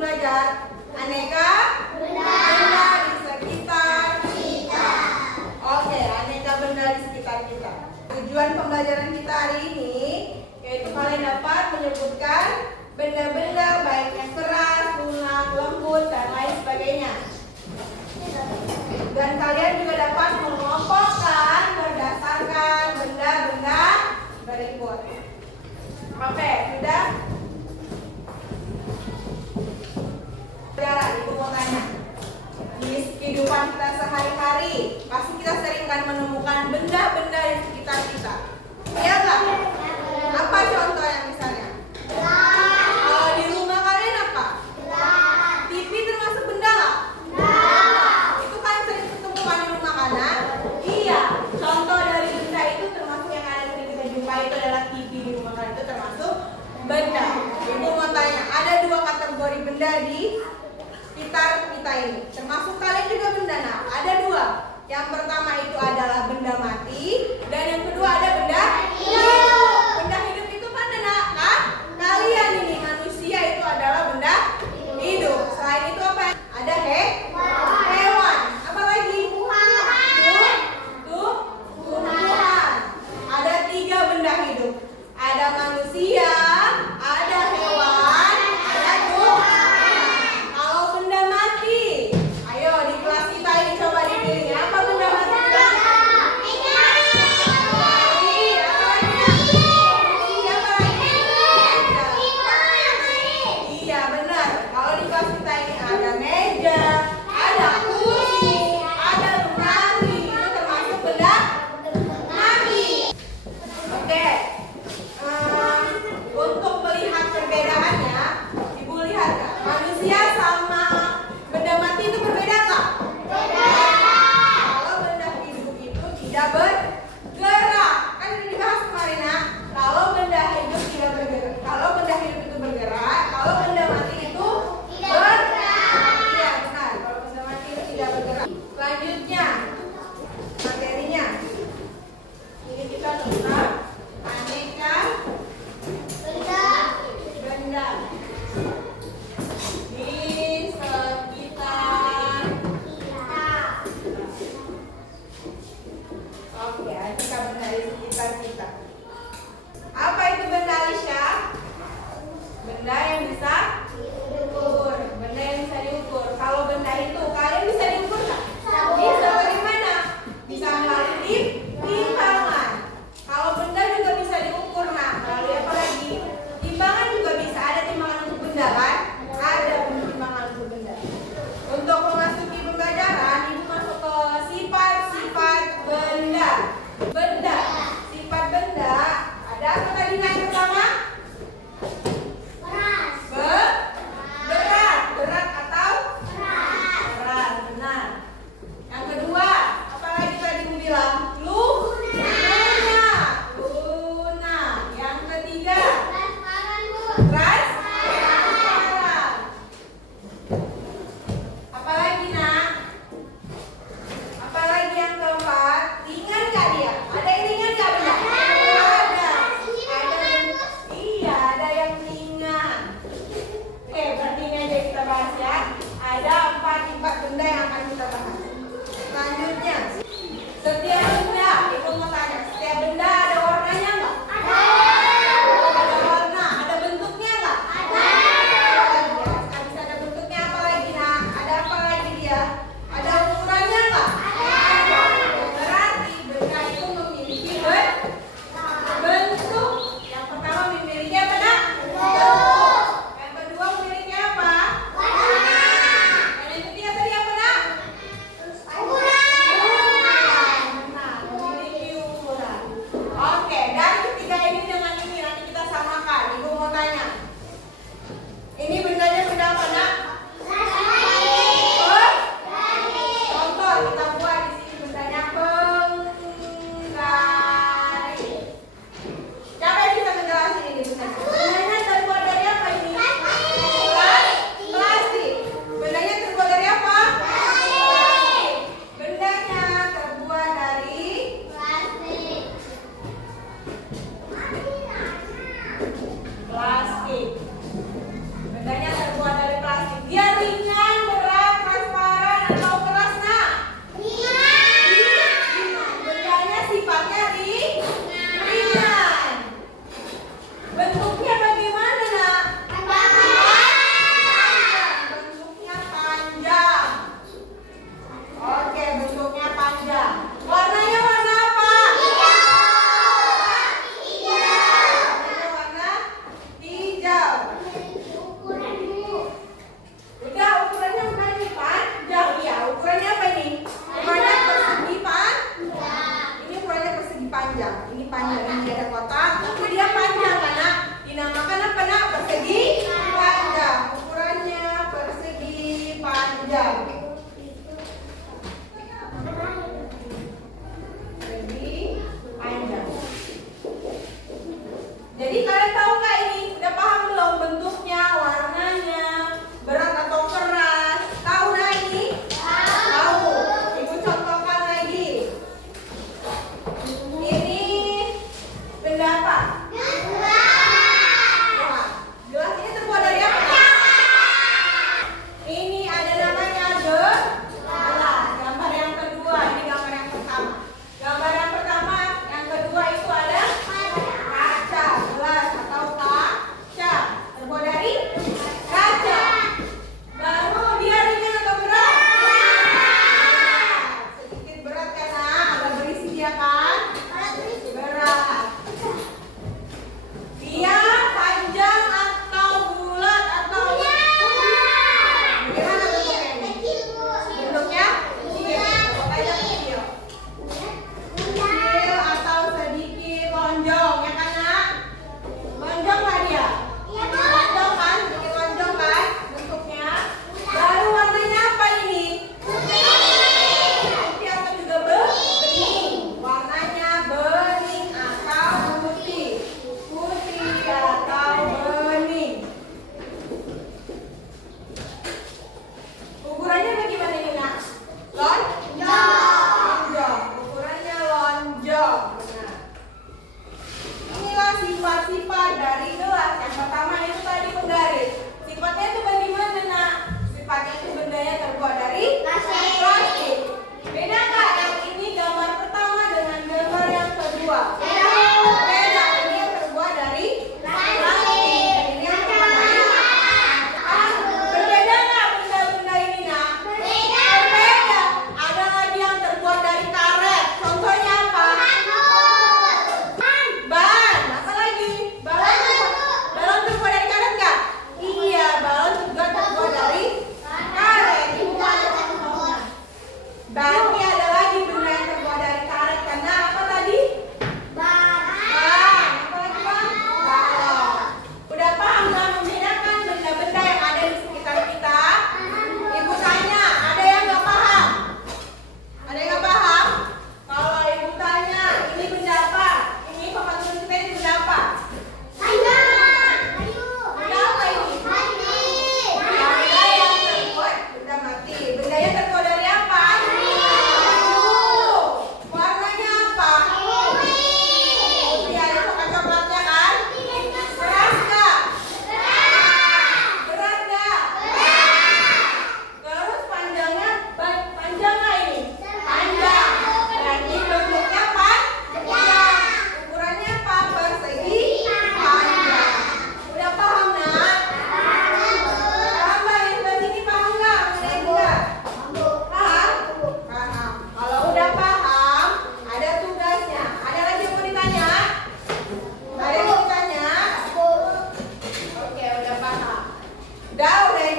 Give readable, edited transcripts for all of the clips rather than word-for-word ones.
belajar? Aneka benda di sekitar kita. Oke, aneka benda di sekitar kita. Tujuan pembelajaran kita hari ini yaitu kalian dapat menyebutkan benda-benda baik yang keras, lunak, lembut, dan lain sebagainya. Dan kalian juga dapat mengelompokkan berdasarkan benda-benda berikut. Oke, sudah? Sekarang Ibu mau tanya. Di kehidupan kita sehari-hari, pasti kita sering kan menemukan benda-benda di sekitar kita. Iya nggak? Apa contohnya misalnya? Kalau di rumah kalian apa? TV termasuk benda nggak? Itu kan sering ketemuan di rumah kan? Iya. Contoh dari benda itu termasuk yang ada sering kita jumpai itu adalah TV di rumah kalian, itu termasuk benda. Ibu mau tanya, ada 2 kategori benda di sekitar kita ini. Termasuk kalian juga benda. Nah, ada 2. Yang pertama itu adalah benda mati dan yang kedua ada benda hidup. Benda hidup itu mana nak? Kalian ini manusia itu adalah benda hidup. Selain itu apa? Ada hewan. Apa lagi? Tumbuhan. Ada 3 benda hidup. Ada manusia, ada hewan, ada tumbuhan. Kalau benda mati, ayo di kelas kita ini coba dipilih. Apa benda mati? Iya benar. Kalau di kelas kita ini ada meja, ada kursi, ada lemari. Itu termasuk benda mati. Oke. Untuk melihat perbedaannya, Ibu lihat nggak? Manusia sama benda mati itu berbeda nggak? Kalau benda hidup itu tidak bergerak, kan ini dibahas kemarin ya. Kalau benda hidup tidak bergerak, kalau benda hidup itu bergerak, kalau benda mati itu bergerak. Iya benar. Kalau benda mati itu tidak bergerak. Selanjutnya materinya. Ini kita tentang aneka benda di sekitar kita. Oke, aneka benda di sekitar kita. Apa itu benda, Alicia? Benda yang bisa diukur. Benda yang bisa diukur. Kalau benda itu kalian bisa diukur nggak? Bisa. Bagaimana? Bisa melalui timbangan. Kalau benda juga bisa diukur, nah melalui apa lagi? Timbangan juga bisa. Ada timbangan untuk benda kan? Ada timbangan untuk benda. Untuk memasuki pembelajaran, Ibu masuk ke sifat-sifat benda. Benda, sifat benda. Ada apa tadi yang pertama? Berat. Berat atau? Berat, benar. Yang kedua, apa lagi tadi Ibu bilang? Lunak. Yang ketiga, transparan. Apa lagi nak? Apa lagi yang keempat? Ringan nggak dia? Ada yang ringan nggak benda? Ada. Iya, ada yang ringan. Oke, berarti ini aja kita bahas ya. Ada 4 benda yang akan kita bahas. Selanjutnya, setiap benda, Ibu mau tanya, setiap benda ada warnanya nggak? Ada warna, ada bentuknya nggak? Habis ada bentuknya apa lagi nak? Ada apa lagi dia? Ada ukurannya nggak? Berarti benda itu memiliki bentuk. Yang pertama memiliki apa nak? Bentuk. Yang kedua memiliki apa? Warna.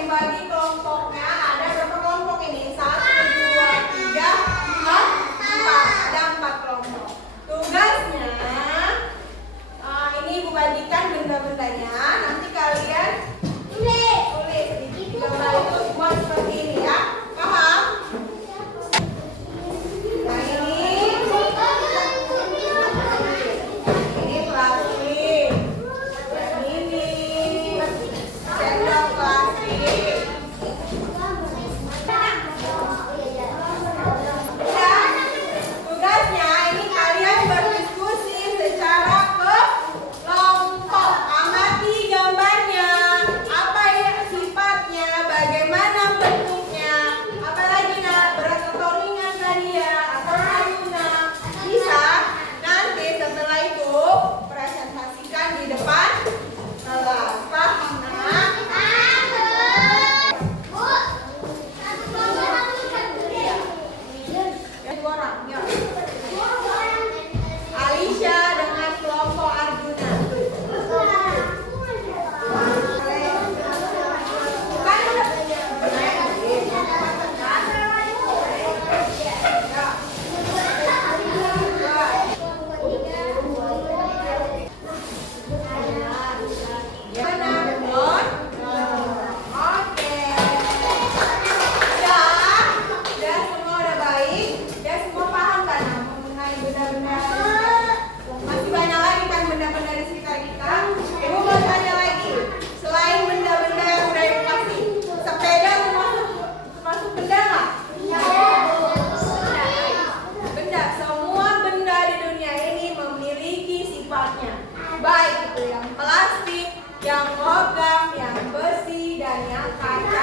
bagi kelompoknya ada berapa kelompok ini? 1, 2, 3, 4. Ada 4 kelompok. Tugasnya ini ibu bagikan benda-bendanya. Nanti kalian tulis di gambar itu semua seperti ini ya. Paham? Nah ini plastik. Yang ini sendok plastik. Dan tugasnya ini kalian berdiskusi secara kelompok. Amati gambarnya. Apa ya sifatnya? Bagaimana bentuknya? Apalagi berat atau ringan dia atau lunak. Bisa nanti setelah itu presentasikan di depan kelas. Paham nak? Ya, 2 orang. Ya. Alicia dengan kelompok Arjuna. Baik itu yang plastik, yang logam, yang besi, dan yang kaca.